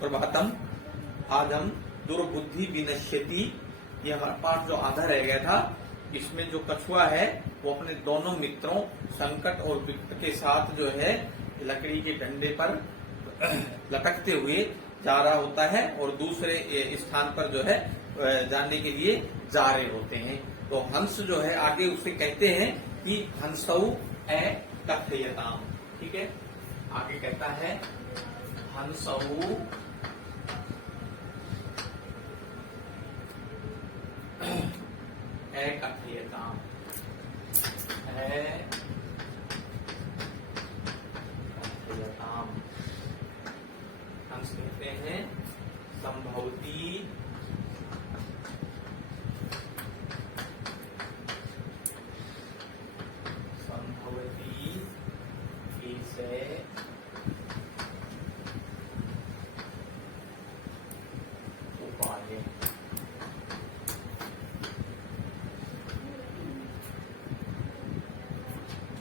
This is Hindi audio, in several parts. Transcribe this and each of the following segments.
सुप्रभातम। आज हम दुर्बुद्धि विनश्यति, ये हमारा पाठ जो आधा रह गया था, इसमें जो कछुआ है वो अपने दोनों मित्रों संकट और विकट के साथ जो है लकड़ी के डंडे पर लटकते हुए जा रहा होता है और दूसरे स्थान पर जो है जाने के लिए जा रहे होते हैं। तो हंस जो है आगे उससे कहते हैं कि हंसौ ए कथयताम। ठीक है, आगे कहता है हंसौ ए कथयताम, ए कथयताम। हंस कहते हैं संभवती से उपाय।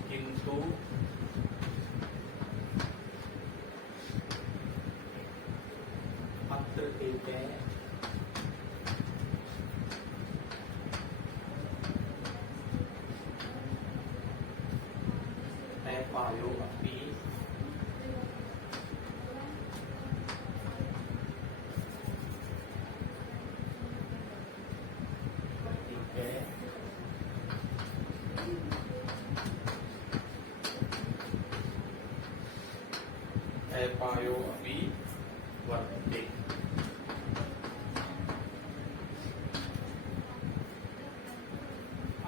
किंतु अत्र एते अपायो अपि अपायो अपि वर्तते।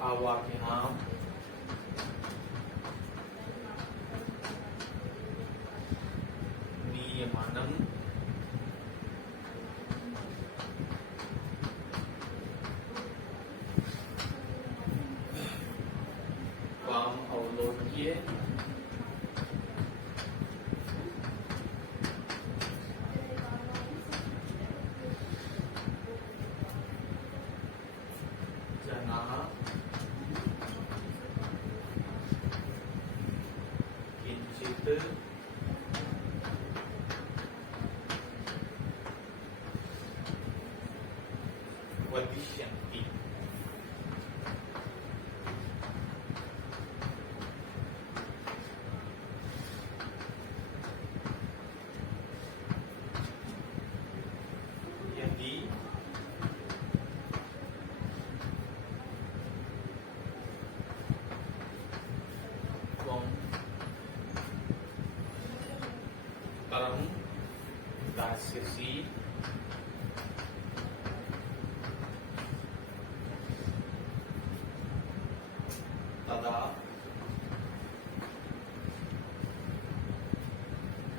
आवाक्याम नियमानम त्वाम अवलोक्य जनाः किंचित वदिष्यन्ति। यदि त्वं उत्तरं दास्यसि तदा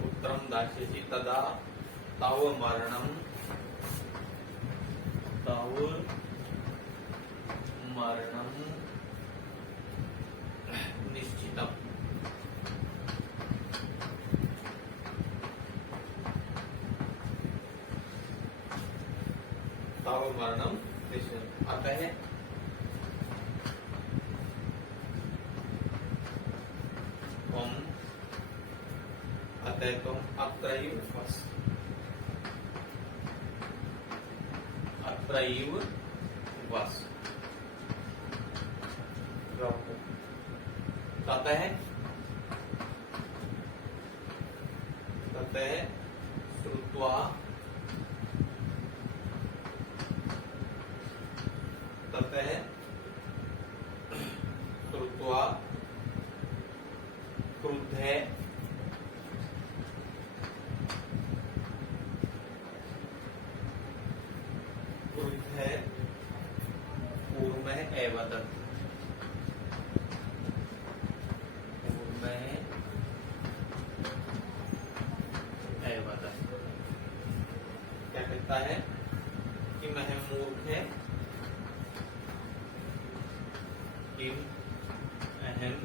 उत्तरं दास्यसि तदा तव मरणं निश्चितम्। तव मरणं निश्चितम्। अतः तुम अत्रैव वस, अत्रैव वस। ततः श्रुत्वा क्रुद्धे ऊर्मः एवदत्। क्या कहता है कि मैं मूर्ख है, किम अहम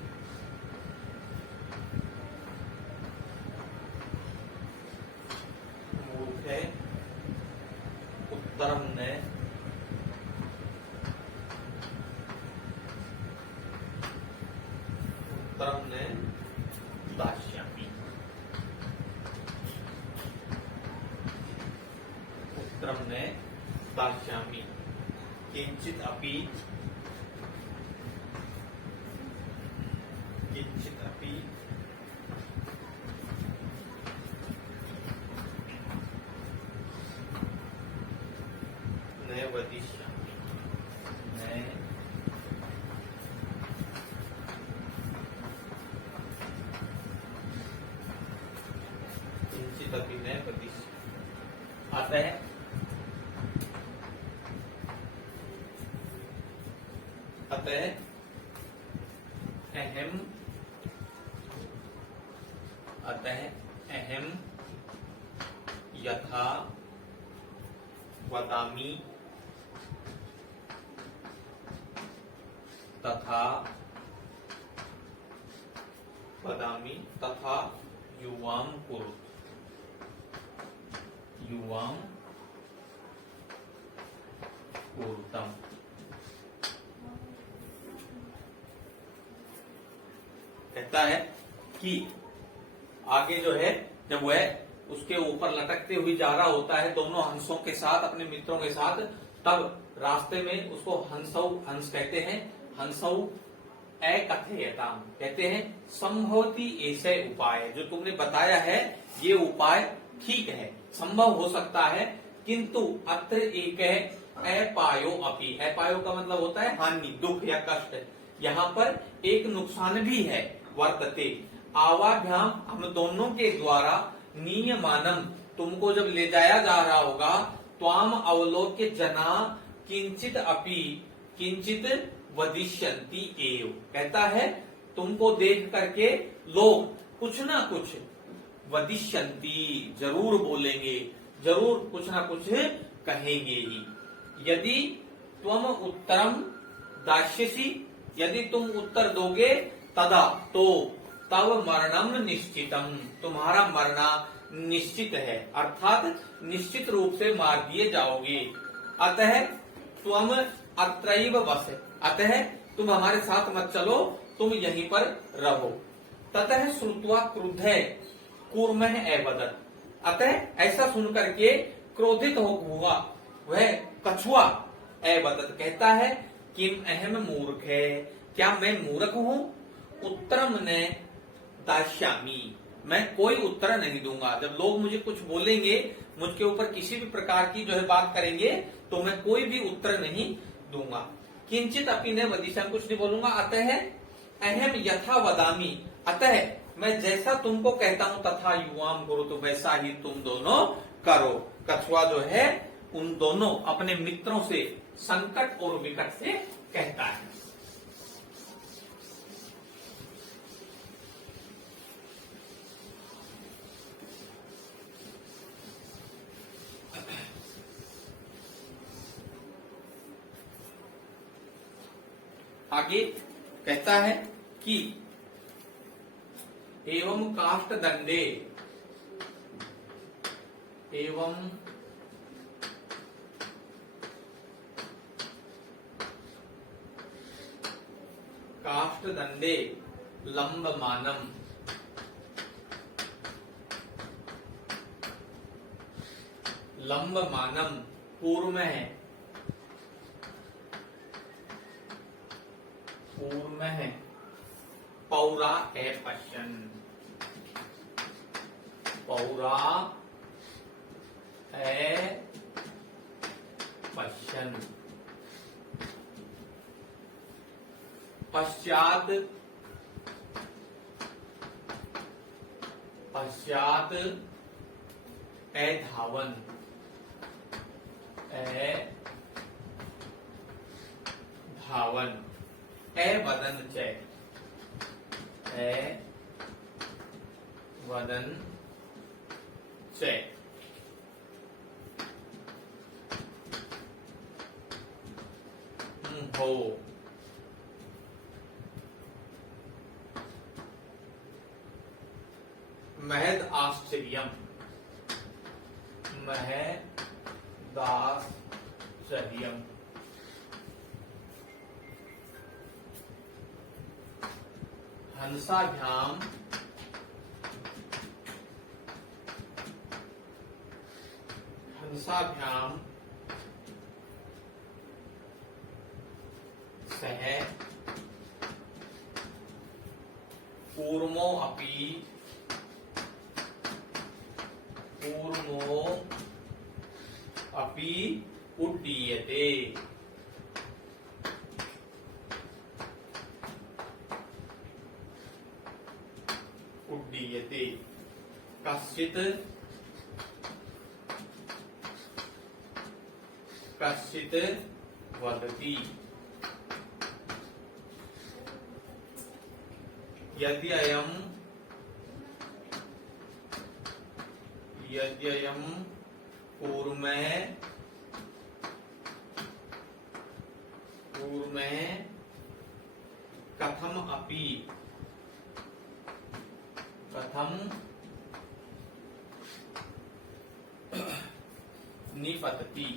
मूर्ख है, उत्तरम ने दास्यामि। उत्तरम न दास्यामि किंचित अपि न वदिष्यामि किंचित अपि न वदिष्यामि। अतः अहम यथा वदामि तथा युवां कुरुतम्। कहता है कि आगे जो है जब वह उसके ऊपर लटकते हुए जा रहा होता है दोनों हंसों के साथ, अपने मित्रों के साथ, तब रास्ते में उसको हंस कहते हैं। हंसौ अकथयताम कहते हैं संभवती ऐसे उपाय जो तुमने बताया है ये उपाय ठीक है, संभव हो सकता है, किंतु अत्र एक है अपायो अपि। अपायो का मतलब होता है हानि, दुख या कष्ट। यहाँ पर एक नुकसान भी है। वर्तते आवाभ्याम हम दोनों के द्वारा नियमानम तुमको जब ले जाया जा रहा होगा, त्वाम अवलोक्य जना किंचित वदिष्यन्ति एव। कहता है तुमको देख करके लोग कुछ ना कुछ वदिष्यन्ति जरूर बोलेंगे, जरूर कुछ ना कुछ कहेंगे ही। यदि त्वम उत्तरम दास्यसि, यदि तुम उत्तर दोगे, तदा तो तव मरणम निश्चितम, तुम्हारा मरना निश्चित है, अर्थात निश्चित रूप से मार दिए जाओगे। अतः त्वम अत्रैव वस, अतः तुम हमारे साथ मत चलो, तुम यहीं पर रहो। ततः श्रुत्वा क्रुद्ध कूर्मः अवदत्, अतः ऐसा सुन करके क्रोधित हुआ वह कछुआ अवदत्, कहता है किम अहम मूर्ख है, क्या मैं मूर्ख हूँ? उत्तरम ने दास्यामि, मैं कोई उत्तर नहीं दूंगा। जब लोग मुझे कुछ बोलेंगे, मुझके ऊपर किसी भी प्रकार की जो है बात करेंगे, तो मैं कोई भी उत्तर नहीं दूंगा। किंचित अपि न वदिष्यामि, कुछ नहीं बोलूंगा। अतः अहम यथा वदामि, अतः मैं जैसा तुमको कहता हूं तथा युवाम गुरु, तो वैसा ही तुम दोनों करो। कछुआ जो है उन दोनों अपने मित्रों से संकट और विकट से कहता है। आगे कहता है कि एवं काष्ठ दंडे, एवं काष्ठ दंडे लंबमानम, लंबमानम पूर्व है, पौरा पश्यन्, पौरा पश्यन्, पश्चात धावन, धावन वदन च, वदन च, हो, महद आश्चर्यम, महदाश्चर्यम, हंसाभ्याम ऊर्ध्वसाभ्याम सह कूर्मो अपि उड्डीयते। उड्डीयते कश्चित् वदति यद्ययम् कूर्मे कथम निपतति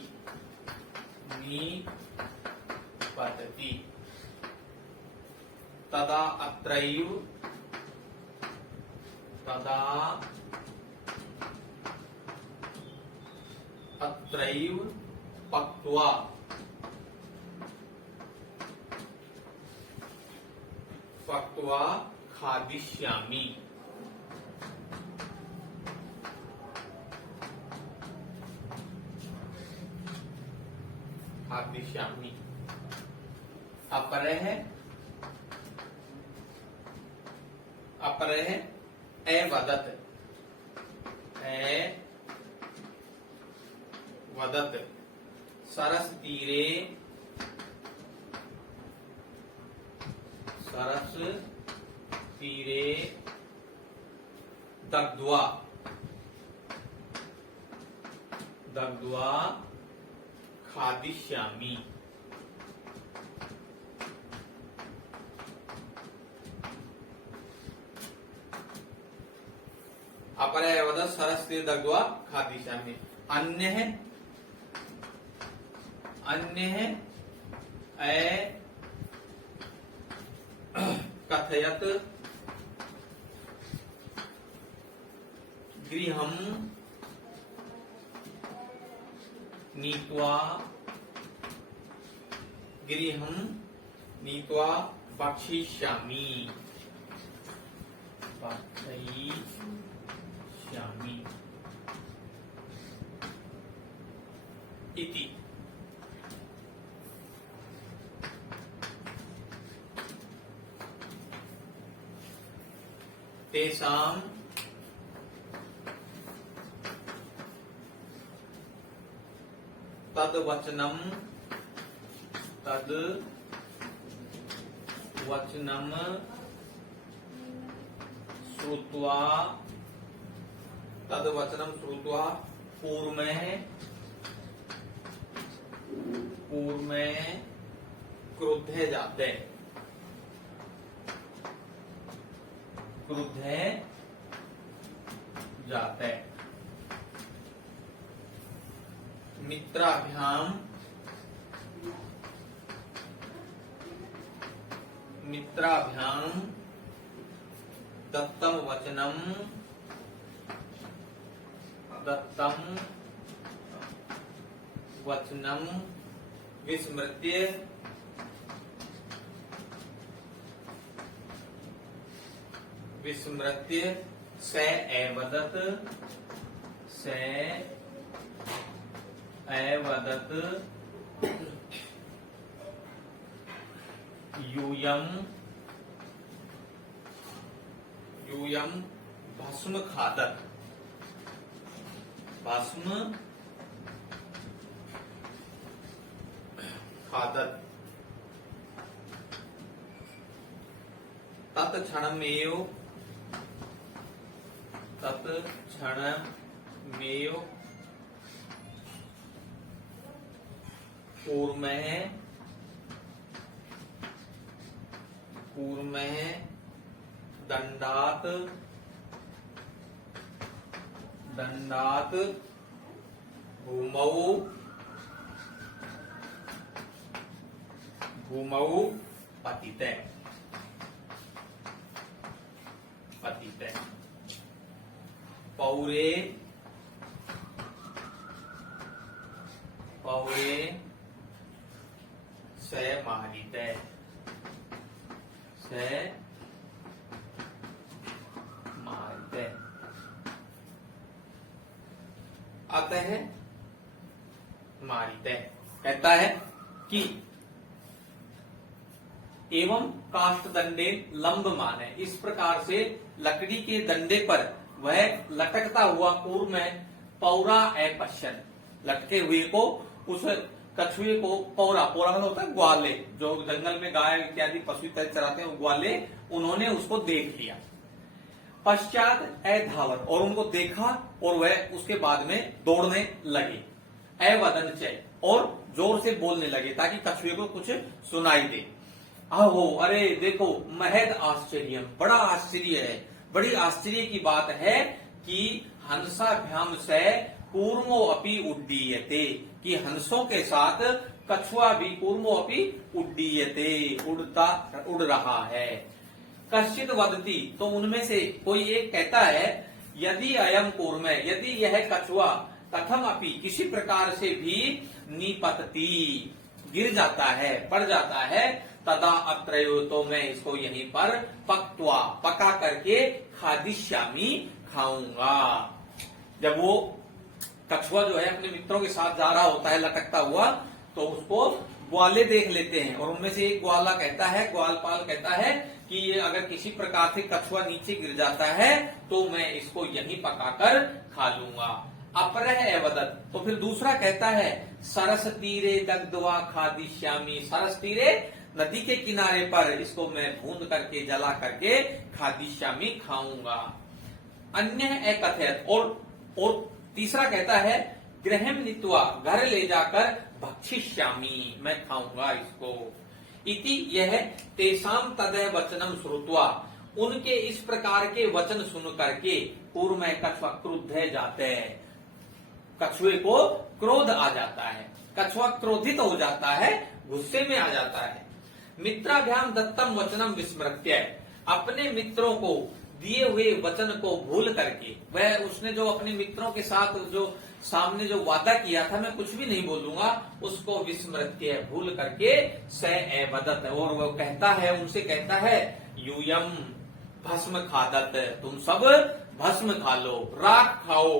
तदा अत्रैव पक्त्वा खादिष्यामि। अपरः वदत सरस तीरे दग्ध्वा खादिष्यामि। अपरः वदत् सरस तीरे दग्ध्वा खादिष्यामि। अन्यः कथयत् गृहं नीत्वा भक्षयिष्यामि। इति तेषां तद्वचनं श्रुत्वा पूर्मे क्रुद्धे जाते। मित्राभ्याम दत्तं वचनं विस्मृत्य स एवदत् यूयं भस्म खादत् तत्क्षणमेव कूर्मः दंडात भूमौ पतिते। पौरे पौरे से मारिते, से मारिते। अतः मारिते कहता है कि एवं काष्ठ दंडे लंब माने, इस प्रकार से लकड़ी के दंडे पर वह लटकता हुआ कूर्म पौरा अपश्यन, लटके हुए को, उस कछुए को, पौरा, पौरा मतलब होता है ग्वाले, जो जंगल में गाय इत्यादि पशु इत्यादि चराते हैं ग्वाले, उन्होंने उसको देख लिया। पश्चात अधावर, और उनको देखा और वह उसके बाद में दौड़ने लगे। अवदन चय, और जोर से बोलने लगे ताकि कछुए को कुछ सुनाई दे। अहो, अरे देखो, महद आश्चर्य, बड़ा आश्चर्य है, बड़ी आश्चर्य की बात है कि हंसाभ्याम से कूर्मो अपि उड्डीयते, कि हंसों के साथ कछुआ भी कूर्मो अपि उड्डीयते, उड़ रहा है। कश्चित वदति, तो उनमें से कोई एक कहता है, यदि अयम कूर्म, यदि यह कछुआ कथम अपि, किसी प्रकार से भी निपतति, गिर जाता है, पड़ जाता है, तदा अत्रयो, तो मैं इसको यहीं पर पक्त्वा, पका करके खादिष्यामि, खाऊंगा। जब वो कछुआ जो है अपने मित्रों के साथ जा रहा होता है लटकता हुआ, तो उसको ग्वाले देख लेते हैं, और उनमें से एक ग्वाला कहता है, ग्वालपाल कहता है कि ये अगर किसी प्रकार से कछुआ नीचे गिर जाता है तो मैं इसको यहीं पकाकर खा लूंगा। अपरह एवदत, तो फिर दूसरा कहता है, सरस तीरे दग्धवा खादिष्यामि, सरस तीरे, नदी के किनारे पर इसको मैं भून करके जला करके खादिष्यामि, खाऊंगा। अन्य एकथयत, और तीसरा कहता है, गृहम नीत्वा, घर ले जाकर भक्षिष्यामि, मैं खाऊंगा इसको। इति, यह तेसाम तदय वचनम श्रुत्वा, उनके इस प्रकार के वचन सुन करके पूर्व कछुआ क्रुद्ध जाते हैं, कछुए को क्रोध आ जाता है, कछुआ क्रोधित हो जाता है, गुस्से में आ जाता है। मित्राभ्याम दत्तम वचनम विस्मृत्य, अपने मित्रों को दिए हुए वचन को भूल करके, वह उसने जो अपने मित्रों के साथ जो सामने जो वादा किया था, मैं कुछ भी नहीं बोलूंगा, उसको विस्मृत्य, भूल करके, स एवदत, और वो कहता है, उनसे कहता है, यूयम भस्म खादत, तुम सब भस्म खा लो, राख खाओ।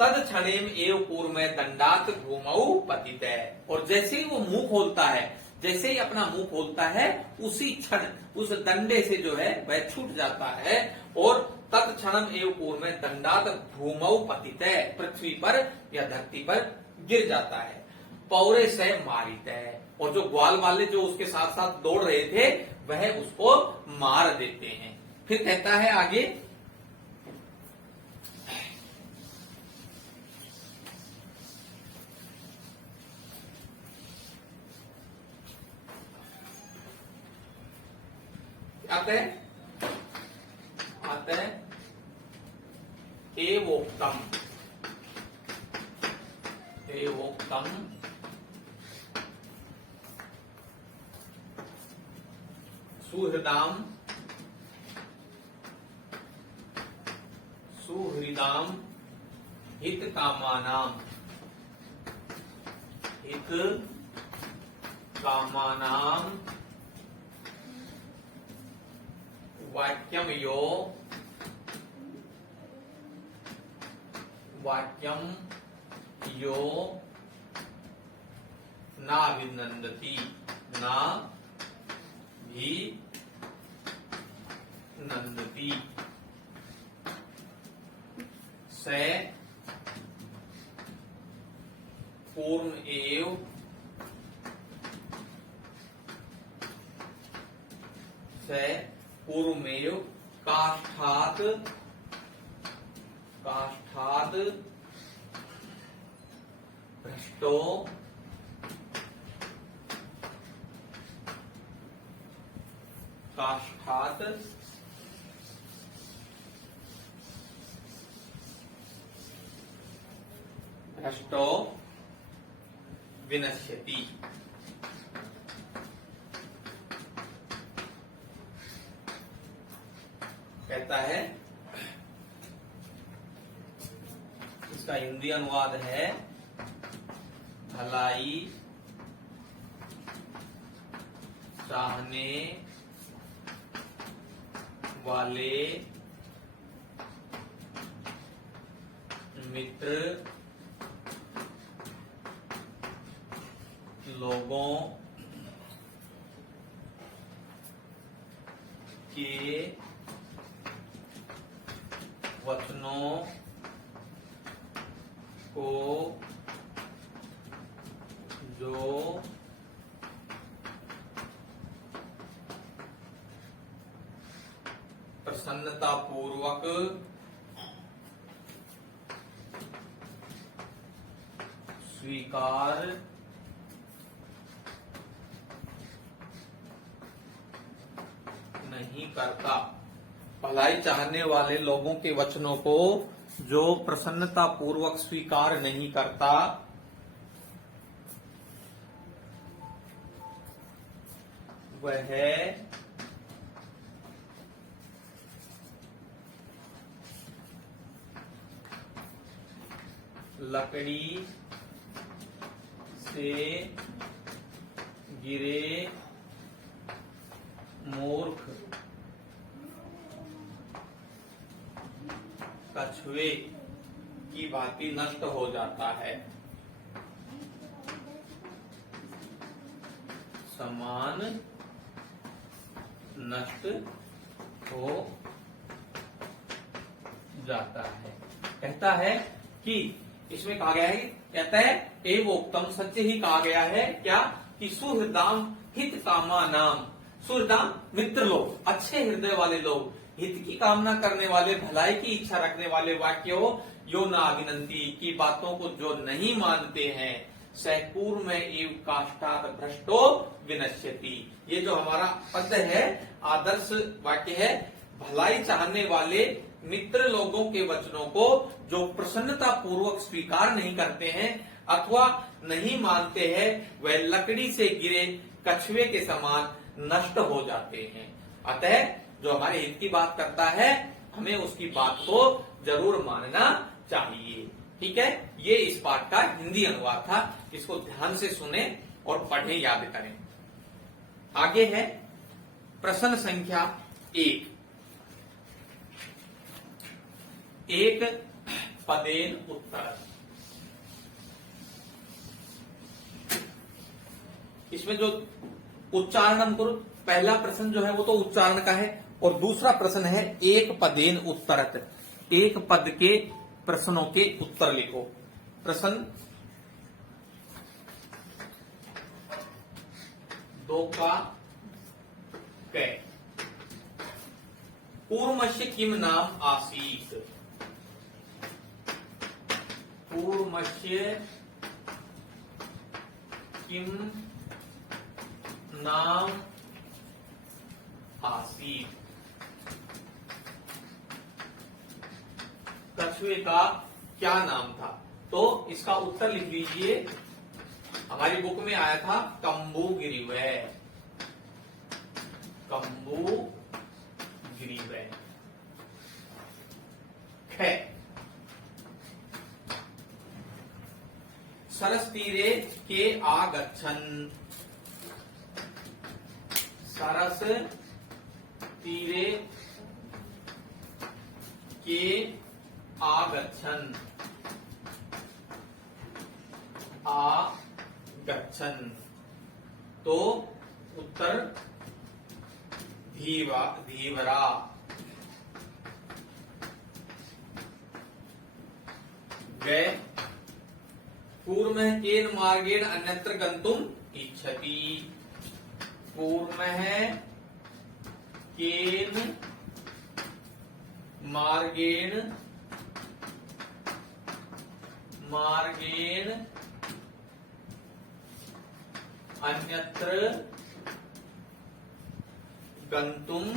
तद क्षणेम एव पूर्व दंडात भूमौ पतित, और जैसे ही वो मुंह खोलता है, जैसे ही अपना मुंह खोलता है, उसी क्षण उस दंडे से जो है वह छूट जाता है, और तत्क्षणम एव पूर्व दंडात भूमौ पतित, पृथ्वी पर या धरती पर गिर जाता है। पौरे से मारित है, और जो ग्वाल वाले जो उसके साथ साथ दौड़ रहे थे वह उसको मार देते हैं। फिर कहता है आगे, आते एवोक्तम, एवोक्तम सुहृदाम, सुहृदाम हित कामानाम, हित कामानाम वाक्यम यो, वाक्यम यो ना विनंदती, ना भी नंदती, से पूर्व एव से पूर्वमेव काष्ठात्, काष्ठात् भ्रष्टो, काष्ठात् भ्रष्टो विनश्यति। कहता है, इसका हिंदी अनुवाद है, भलाई चाहने वाले मित्र लोगों के वचनों को जो प्रसन्नतापूर्वक स्वीकार नहीं करता। भलाई चाहने वाले लोगों के वचनों को जो प्रसन्नतापूर्वक स्वीकार नहीं करता, वह लकड़ी से गिरे मूर्ख कछुए की भांति नष्ट हो जाता है। समान नष्ट हो जाता है। कहता है कि इसमें कहा गया है, कहता है एवोक्तम, सत्य ही कहा गया है क्या कि सुहृदाम हित कामा नाम, सुहृदाम मित्र लोग, अच्छे हृदय वाले लोग, हित की कामना करने वाले, भलाई की इच्छा रखने वाले वाक्य हो, यो न अभिनंती की बातों को जो नहीं मानते हैं, सहपूर्व में एव काष्ठात भ्रष्टो विनश्यति। ये जो हमारा पद है, आदर्श वाक्य है, भलाई चाहने वाले मित्र लोगों के वचनों को जो प्रसन्नता पूर्वक स्वीकार नहीं करते हैं अथवा नहीं मानते हैं, वह लकड़ी से गिरे कछुए के समान नष्ट हो जाते हैं। अतः जो हमारे हित की बात करता है, हमें उसकी बात को जरूर मानना चाहिए। ठीक है, ये इस पाठ का हिंदी अनुवाद था। इसको ध्यान से सुने और पढ़े, याद करें। आगे है प्रश्न संख्या 1। एक पदेन उत्तर। इसमें जो उच्चारण हम करो, पहला प्रश्न जो है वो तो उच्चारण का है, और दूसरा प्रश्न है एक पदेन उत्तरत। एक पद के प्रश्नों के उत्तर लिखो। प्रश्न 2 का कै। पूर्वमस्य किम नाम आसीत्। पूर्वमस्य किम नाम आसीत्। कछुए का क्या नाम था? तो इसका उत्तर लिख लीजिए। हमारी बुक में आया था कंबू गिरिवै। कंबू गिरिवै। ख। सरस तीरे के आगच्छन्। सरस तीरे के आगच्छन्। आगच्छन्। तो उत्तर धीवरा। गए। पूर्वमः केन मार्गेण अन्यत्र गन्तुम् इच्छति। पूर्वमः केन मार्गेण अन्यत्र गन्तुम्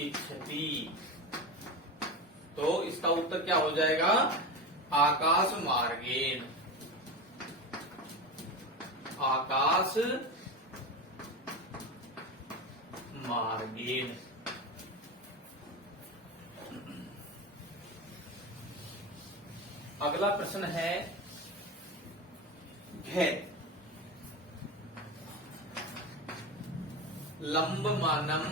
इच्छति। तो इसका उत्तर क्या हो जाएगा? आकाश मार्गेण। आकाश मार्गेण। अगला प्रश्न है घे। लंबमानम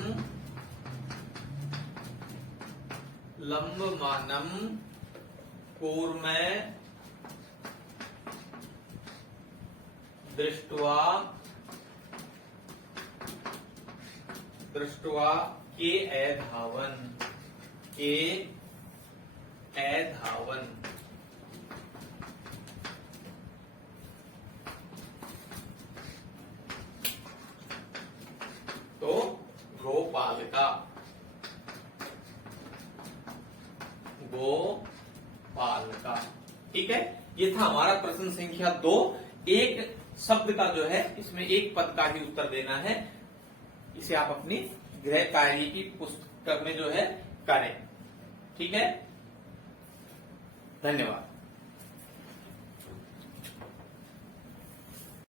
कूर्मं दृष्ट्वा के अधावन तो गोपालका ठीक है। ये था हमारा प्रश्न संख्या 2। एक शब्द का जो है इसमें एक पद का ही उत्तर देना है। इसे आप अपनी गृह कार्य की पुस्तक में जो है करें। ठीक है, धन्यवाद।